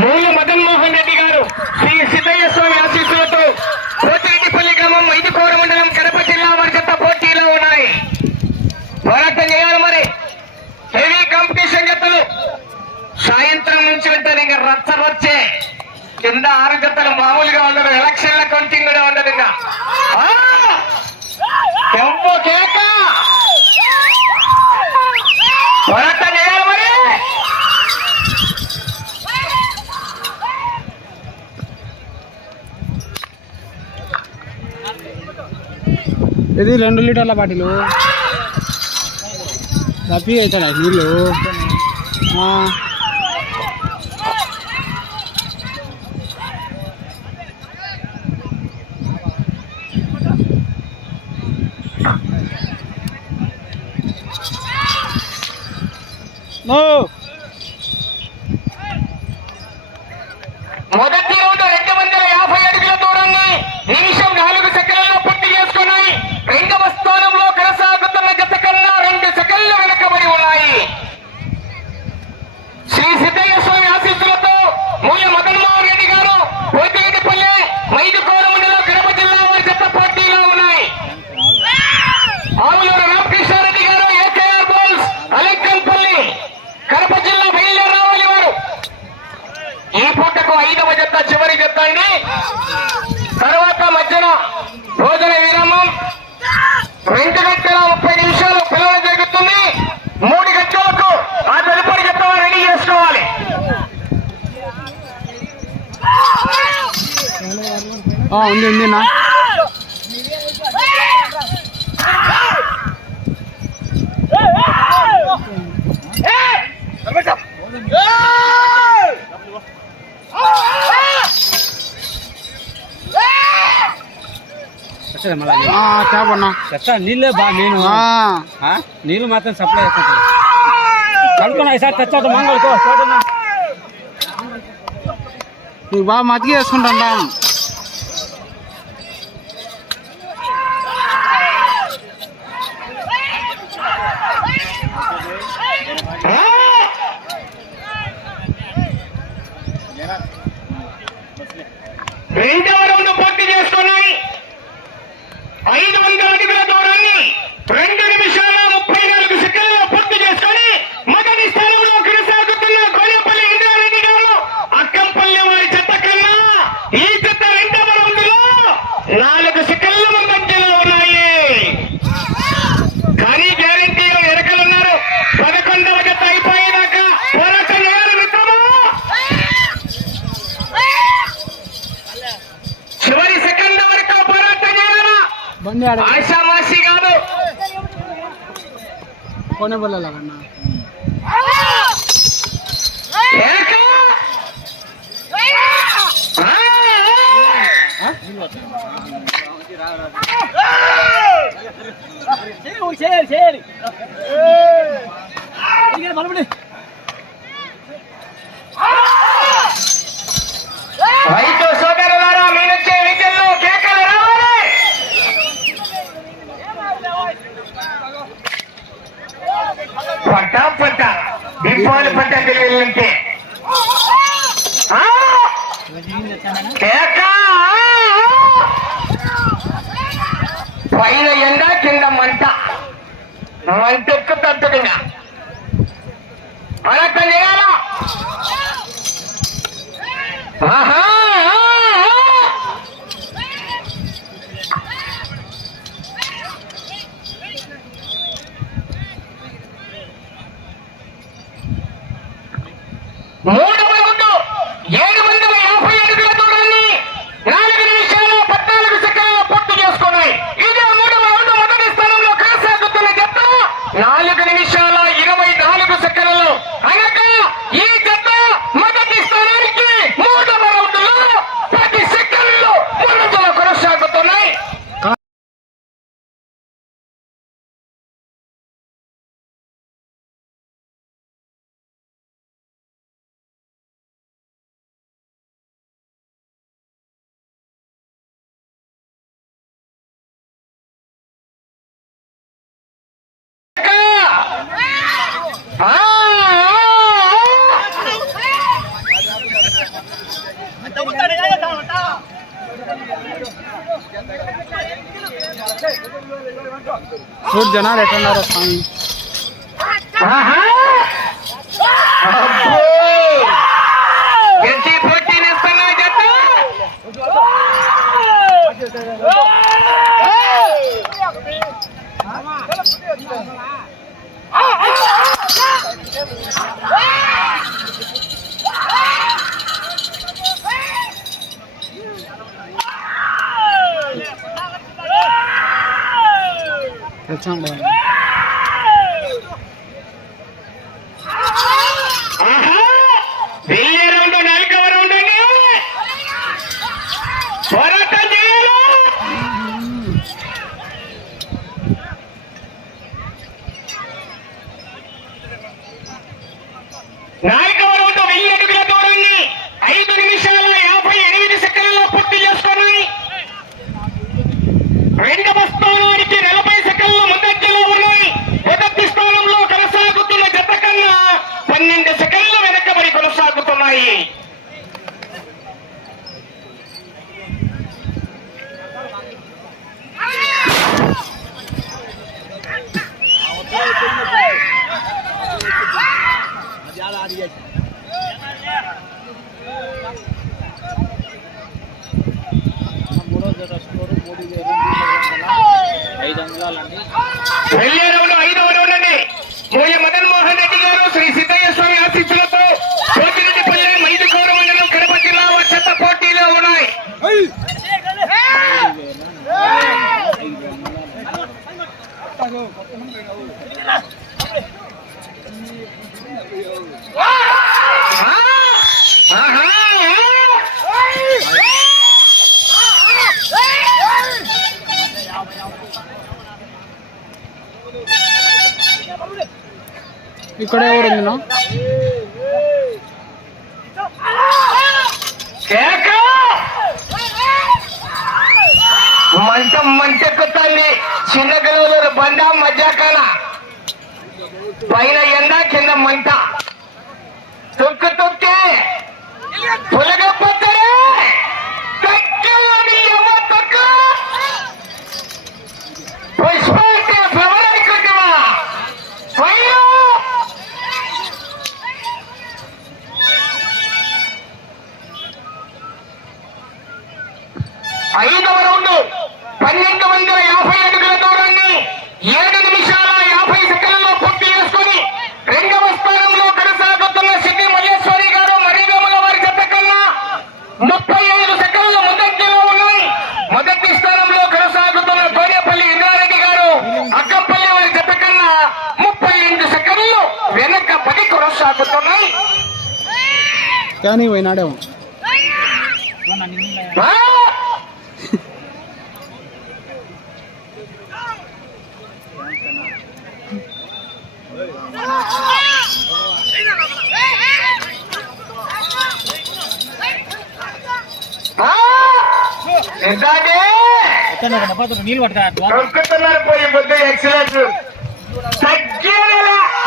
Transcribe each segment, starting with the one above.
మూల మదన్ మోహన్ రెడ్డి గారు శ్రీ సిద్ధయ్య స్వామి ఆశీస్సులతో పోతిరెడ్డిపల్లి గ్రామం ఐదుకోర మండలం కడప జిల్లా వారి పోటీలో ఉన్నాయి. పోరాటం చేయాలి మరి. హెవీ కాంపిటీషన్ జతలు సాయంత్రం నుంచి వెంటనే ఇంకా రచ్చ వచ్చే కింద ఆరు జతలు మామూలుగా ఉండదు ఎలక్షన్ల కౌంటింగ్ కూడా ఉండదు ఇంకా. కేక? పోరాటం చేయాలి మరి? ఇది రెండు లీటర్ల బాటిలు. తప్పి అవుతాడా నీళ్ళు? ఆ, ఓ మొదటి రౌండ్ రెండు వందల యాభై అడుగుల దూరాన్ని నిమిషం నాలుగు సెకండ్లలో పూర్తి చేసుకున్నాయి రెండవ స్థానంలో కొనసాగుతున్న జత కన్నా రెండు సెకండ్లు వెనకబడి ఉన్నాయి శ్రీ సిద్ధయ్య స్వామి ఆశీస్సులతో మూల మదన్మోహన్ రెడ్డి గారు పోతిరెడ్డిపల్లె మైదుకోర మండలం కడప జిల్లా వారి జత పోటీలో ఉన్నాయి ఆవులూరు రామకృష్ణారెడ్డి గారు ఏకేఆర్ బాల్స్ అలంకంపల్లి కడప జిల్లా బయలుదేరి రావాలి వారు ఈ పూటకు ఐదవ జత చివరి జత అండి తర్వాత మధ్యన భోజన విరామం రెండు గంటల ముప్పై నిమిషాలు పిల్లలు జరుగుతుంది మూడు గంటలకు ఆ తదుపరి జత రెడీ చేసుకోవాలి ఆ, ఉంది ఉంది నా ఆ, చేపన్నా చెత్త నీళ్ళే బా నేను? నీళ్ళు మాత్రం సప్లై అవుతుంది. కనుక్కున్నా ఈసారి తెచ్చాడు మంగళకో చూడన్నా నీకు బాగా మతికి వేసుకుంటాం రెండవ రౌండ్ పూర్తి చేసుకున్నాయి ఐదు వందల అడుగుల దూరాన్ని రెండు నిమిషాల ముప్పై నాలుగు సెకండ్లలో పూర్తి చేసుకొని మొదటి స్థానంలో కొనసాగుతున్న గోలేపల్లి ఇంద్రారెడ్డి గారు అక్కంపల్లి వారి చెత్త కన్నా ఈ చెత్త రెండవ రౌండ్లో నాలుగు సెకండ్ల మధ్యలో ఉన్నాయి కానీ గ్యారంటీలో ఎరకలున్నారు పదకొండవ జత అయిపోయేదాకా పోరాటం చేయాలి మిత్రమా చివరి సెకండ్ వరకు పోరాటం చేయాలా బండి ఆడ ఆశామాషి కాదు కొనే బల్లలాగన్నా ఎరక! ఆ! రైతు టాప్ పట్ట దీపావళి పంట తెలియాలంటే పైన ఎండ కింద మంట. మంట ఎక్కుతుంటుందిగా పోరాటం చేయాలా చూడు జనాలు ఎట్లున్నారో స్వామి గట్టి పొట్టి నేస్తున్నాయి జట్టు మంట మంటెక్కుతుంది చిన్న గలవలు బండ మధ్యాకాల పైన ఎండ కింద మంట. తొక్కు తొక్కే. పులగప్ప వందల యాభై అడుగుల దూరాన్ని ఏడు నిమిషాల యాభై సెకండ్లలో పూర్తి చేసుకుని రెండవ స్థానంలో కొనసాగుతున్న సిద్ధి మల్లేశ్వరి గారు మరీగముల వారి జత కన్నా ముప్పై ఐదు సెకండ్లు మొదటిలో ఉన్నాయి మొదటి స్థానంలో కొనసాగుతున్న కోనేపల్లి ఇంద్రారెడ్డి గారు అక్కంపల్లి వారి జత కన్నా ముప్పై ఐదు సెకండ్లు వెనక పది కొనసాగుతున్నాయి కానీ పోయినాడేమో.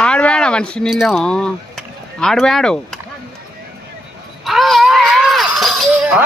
ఆడవేడ మనిషి నీళ్ళేమో ఆడవేడు. ఆ! ఆ!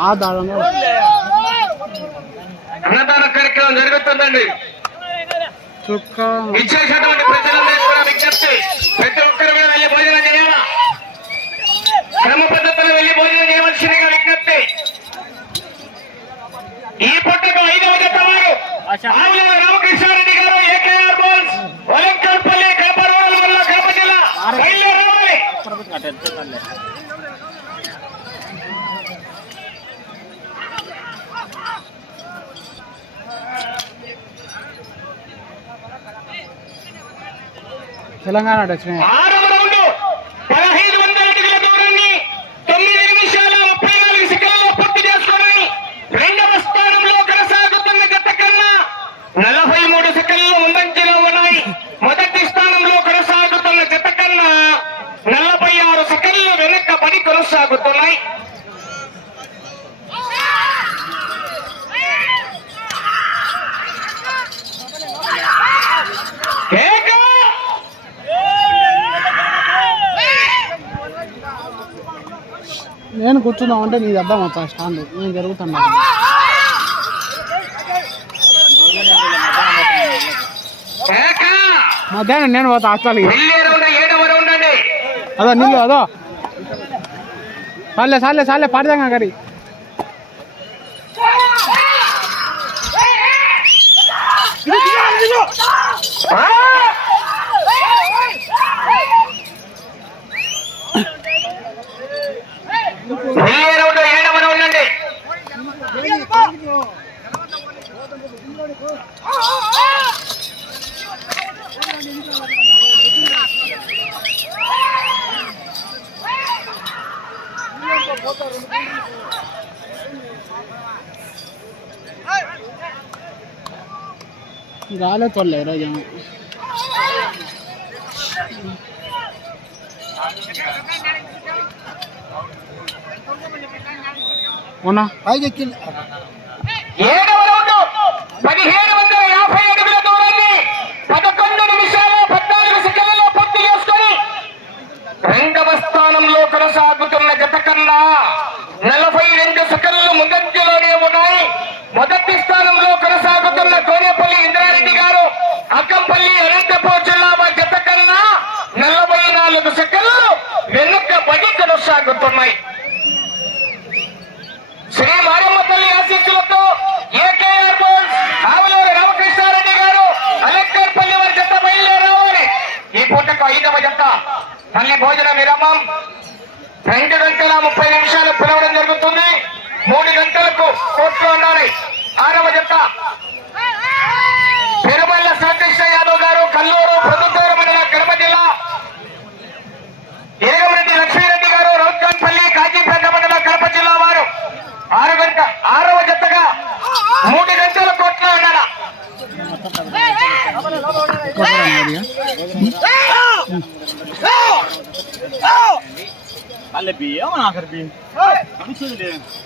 ఆ దాడంలో అన్నదాన కార్యక్రమం జరుగుతుందండి. చుక్క. ఇచ్చేసినటువంటి ప్రజలందరికీ కూడా విజ్ఞప్తి. ప్రతి ఒక్కరు కూడా వెళ్ళి భోజనం చేయాలా? క్రమ పద్ధతిలో వెళ్ళి భోజనం చేయవలసిందిగా విజ్ఞప్తి. ఈ పుట్టకు ఐదవ జత వారు ఆవుల రామకృష్ణారెడ్డి గారు ఏకేఆర్ బోల్స్ ఒలంకల్పల్లి కడప రోడ్ల వల్ల కడప జిల్లా బయలుదేరి రావాలి తెలంగాణ వచ్చినాయి బాగా గుర్తున్నాయి నేను కూర్చున్నాం అంటే నీకు అర్థం వచ్చా స్టాండ్. నేను జరుగుతున్నా. మధ్యాహ్నం నేను పోతా హాస్టల్కి. అదో నీళ్ళు అదో? சால சால சால பாடுதாங்க கறி గాలే తోలే ఈరోజు ఏమో. అవునా? వందల యాభై అడుగుల దూరాన్ని పదకొండు నిమిషాలు పద్నాలుగు సెకండ్లలో పూర్తి చేసుకొని రెండవ స్థానంలో కొనసాగుతున్న జత కన్నా నలభై రెండు సెకండ్లు ముందంజలోనే ఉన్నాయి. మొదటి స్థానంలో కొనసాగుతున్న కోనేపల్లి ఇంద్రారెడ్డి గారు అక్కంపల్లి అనంతపూర్ జిల్లా వారి జత కన్నా నలభై నాలుగు సెకండ్లు వెనుకబడి కొనసాగుతున్నాయి. శ్రీ మారమ్మ తల్లి ఆశీస్సులతో ఏకేఆర్ బోల్స్ ఆవులూరి రామకృష్ణారెడ్డి గారు అలెక్కర్పల్లి వారి జత బయలుదేరావాలి. ఈ పూటకు ఐదవ జత. తల్లి భోజన విరామం. రెండు గంటల ముప్పై నిమిషాలు పిలవడం జరుగుతుంది. మూడు గంటలకు కోర్టులో ఉండాలి. ఆరవ జత పెరుమల్ల శ్రీకృష్ణ యాదవ్ గారు కల్లూరు పొద్దుతూరు మండల కడప జిల్లా. ఏగమరెడ్డి లక్ష్మీరెడ్డి గారు రౌత్కాన్పల్లి కాజీపేట మండల కడప జిల్లా వారు. ఆరు గంట ఆరవ జతగా మూడు గంటల కోర్టులో ఉండాల. అల్లే బియ్యం ఆఖరి బియ్యం. అనిచేదిలే లేదులే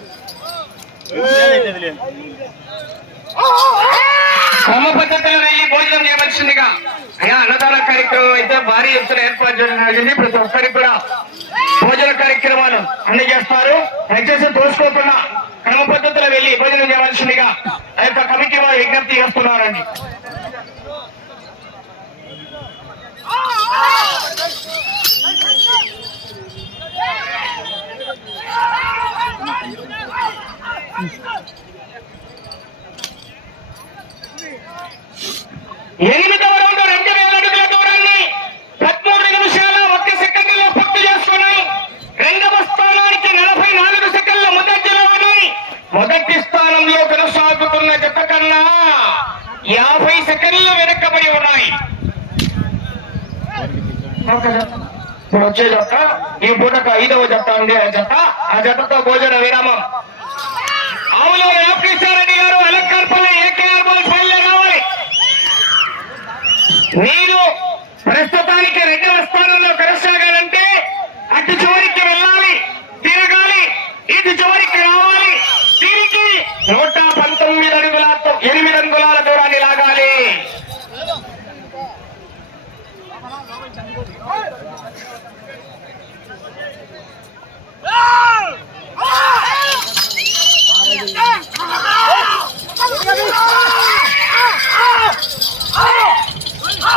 క్రమ పద్ధతిలో వెళ్ళి భోజనం చేయవలసిందిగా అయ్యా అన్నదాన కార్యక్రమం అయితే భారీ ఎత్తున ఏర్పాటు చేయడం జరిగింది. ప్రతి ఒక్కరికి కూడా భోజన కార్యక్రమాలు అందజేస్తారు. దయచేసి తోసుకోకుండా క్రమ పద్ధతిలో వెళ్ళి భోజనం చేయవలసిందిగా ఆ యొక్క కమిటీ వారు విజ్ఞప్తి చేస్తున్నారండి. ఎనిమిదవ రౌండ్ రెండు వేల అడుగుల దూరాన్ని పదమూడు నిమిషాల ఒక్క సెకండ్లో పూర్తి చేసుకున్నాయి రెండవ స్థానానికి నలభై నాలుగు సెకండ్ల మొదటిలో ఉన్నాయి మొదటి స్థానంలో కొనసాగుతున్న జత కన్నా యాభై సెకండ్లు వెనకబడి ఉన్నాయి. ఇప్పుడు వచ్చే జత ఈ పూటకు ఐదవ జత ఉంది ఆ జత ఆ జతతో భోజన విరామం. ఆవులో రామకృష్ణారెడ్డి గారు అలంకార్పల్లి ఏకేఆర్ బాల్ మీరు ప్రస్తుతానికి రెండవ స్థానంలో కొనసాగాలంటే అటు చివరికి వెళ్ళాలి తిరగాలి ఇటు చివరికి రావాలి. తిరిగి నూట పంతొమ్మిది అడుగుల ఎనిమిది అంగుళాల దూరాన్ని లాగాలి ఆ!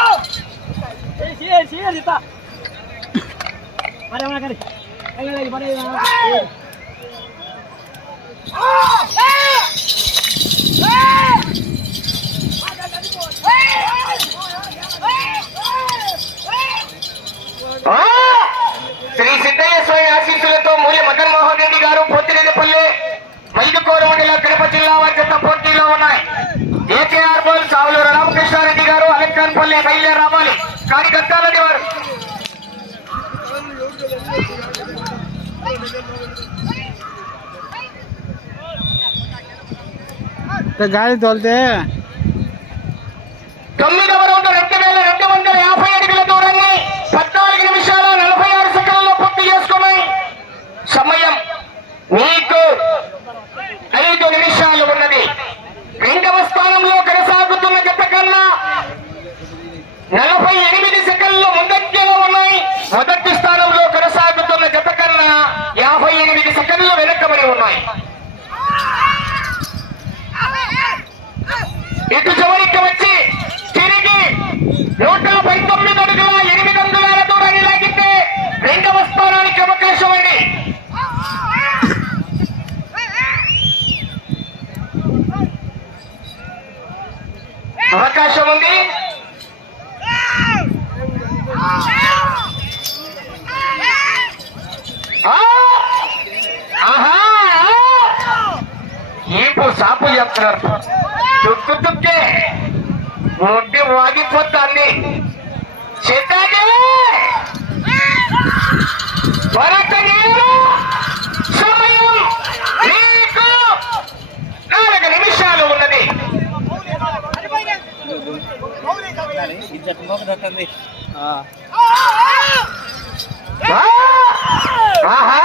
శ్రీ సిద్ధయ్య స్వామి ఆశీస్సులతో మూల్య మదన్ మోహన్ రెడ్డి గారు పొత్తిరెడ్డిపల్లి మైదుకూరు మండల కడప జిల్లా వారి పోటీలో ఉన్నాయి. ఏకేఆర్ బోల్ సావులూరు రామకృష్ణారెడ్డి గారు అలంకాన్పల్లి బయలుదేరి రావాలి. कार्यकर्त्याला तो गाडी तोलते कमी నలభై ఎనిమిది సెకండ్లు ముందంజలో ఉన్నాయి. మొదటి స్థానంలో కొనసాగుతున్న గత కన్నా యాభై ఎనిమిది సెకండ్లు వెనకబడి ఉన్నాయి. ఇటు చివరికి వచ్చి తిరిగి నూట తొమ్మిది అడుగుల ఎనిమిది వందల దూరాన్ని లాగితే రెండవ స్థానానికి అవకాశం అండి సాపు చెప్తున్నారు తుక్కు తుక్కే ఒడ్డి వాగిపోతాన్ని నీరు! సమయం నీకు! నాలుగు నిమిషాలు ఉన్నది. ఆహా!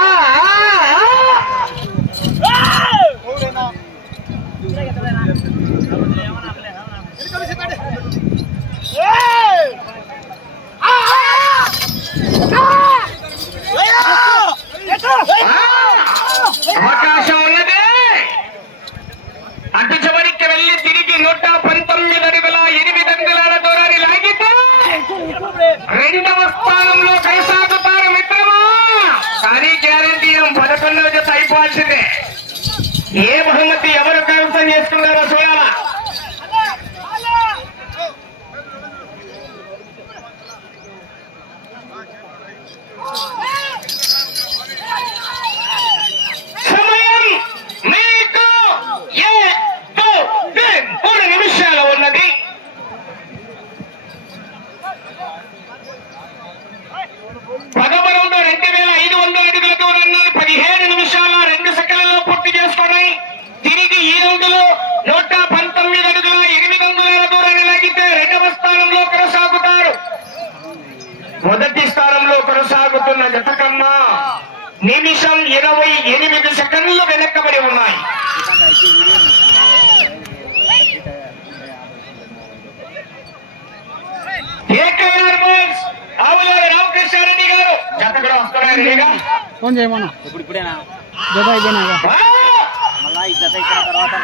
అవకాశం ఉన్నది అటు చివరికి వెళ్ళి తిరిగి నూట పంతొమ్మిది అడుగుల ఎనిమిది అంగుళాల దూరాన్ని లాగితే రెండవ స్థానంలో కొనసాగుతారు మిత్రమా? కానీ గ్యారంటీ పదకొండవ జత అయిపోవాల్సిందే. ఏ బహుమతి ఎవరు కైవసం చేసుకున్నారో చూడాలా సమయం మీకు ఏడు మూడు నిమిషాలు ఉన్నది పదవ రౌండ్ రెండు వేల ఐదు వందల అడుగుల దూరాన్ని పదిహేడు నిమిషాల రెండు సెకండ్లలో పూర్తి చేసుకున్నాయి తిరిగి ఈ రౌండ్లో నూట పంతొమ్మిది అడుగుల ఎనిమిది వందల దూరాన్ని లాగితే రెండవ స్థానంలో కొనసాగుతారు మొదటి స్థానంలో కొనసాగుతున్న జత కన్నా నిమిషం ఇరవై ఎనిమిది సెకండ్లు వెనక్కబడి ఉన్నాయి. రామకృష్ణారెడ్డి గారు. జత కూడా వస్తున్నారు రెడీగా? ఫోన్ చేయమన్నా ఇప్పుడు ఇప్పుడేనా? జత అయిపోయినాక ఆ! మళ్ళా ఈ జత ఇచ్చిన తర్వాత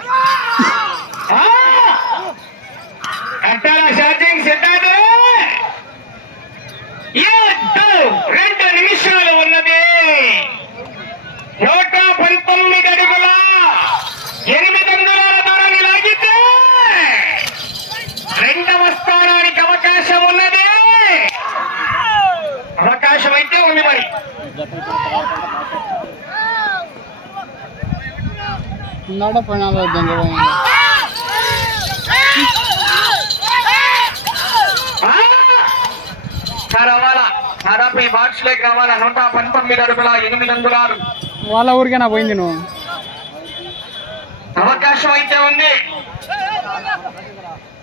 పక్కన తీసుకుంటా. ఆ! కట్టాల ఛార్జింగ్ సిద్ధాడు ఏడు రెండు నిమిషాలు ఉన్నది నూట పంతొమ్మిది అడుగుల ఎనిమిది అంగుళాల దూరాన్ని లాగితే రెండవ స్థానానికి అవకాశం ఉన్నది అవకాశం అయితే ఉంది మరి ఈ జత ఇచ్చిన తర్వాత పక్కన ఉన్నాడా పోయినా దొంగ రావాలా నూట పంతొమ్మిది అడుగుల ఎనిమిది అంగుళాలు. వాళ్ళ ఊరికేనా పోయింది నువ్వు? అవకాశం అయితే ఉంది.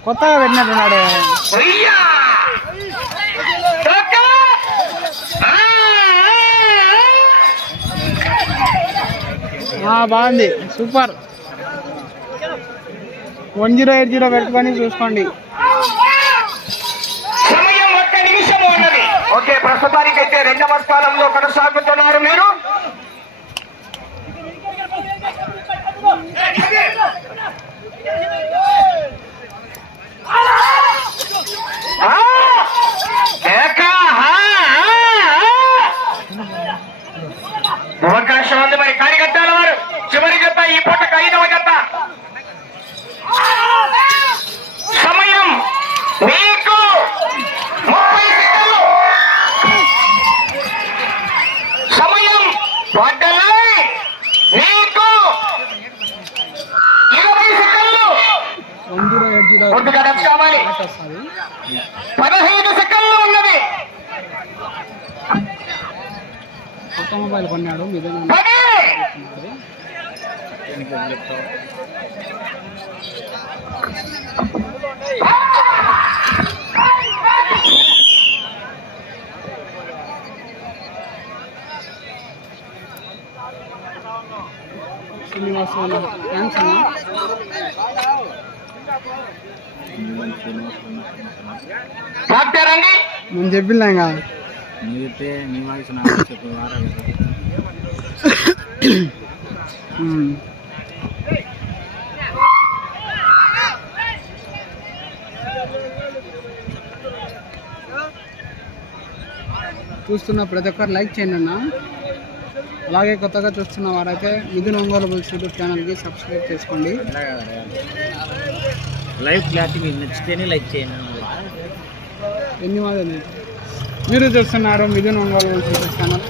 కొత్తగా పెట్టినట్టున్నాడు. బాగుంది. Super. One zero eight zero పెట్టుకొని చూసుకోండి. సమయం ఒక్క నిమిషం ఉన్నది. ఓకే ప్రస్తుతానికైతే రెండవ స్థానంలో కొనసాగుతున్నారు మీరు! అవకాశం ఉంది మరి. కార్యకర్తల వారు చివరి జత ఈ పూటకు ఐదవ జత సమయం మీకు ముప్పై సెకండ్లు సమయం వడ్డలై మీకు ఇరవై సెకండ్లు వన్ జీరో ఎయిట్ జీరో ముందుగా రద్దు కావాలి వస్తుంది పదహైదు సెకండ్లు ఉన్నది కొత్త మొబైల్ కొన్నాడు మీదేనా పది దీనికి ఏం చెప్తావు శ్రీనివాస్ థ్యాంక్స్ అన్న నేను చెప్పినా ఇంకా. నీవైతే నీ వాయిస్ నాకు చెప్పు వారాలు ఉమ్. చూస్తున్న ప్రతి ఒక్కరు లైక్ చేయండి అన్న. అలాగే కొత్తగా చూస్తున్న వారైతే మిథున్ ఒంగోలు బుల్స్ యూట్యూబ్ ఛానల్కి సబ్స్క్రైబ్ చేసుకోండి. లైవ్ క్లారిటీ మీకు నచ్చితేనే లైక్ చేయండి. ఎన్ని మంది మీరు చూస్తున్నారు Mithun Ongole bulls YouTube channel.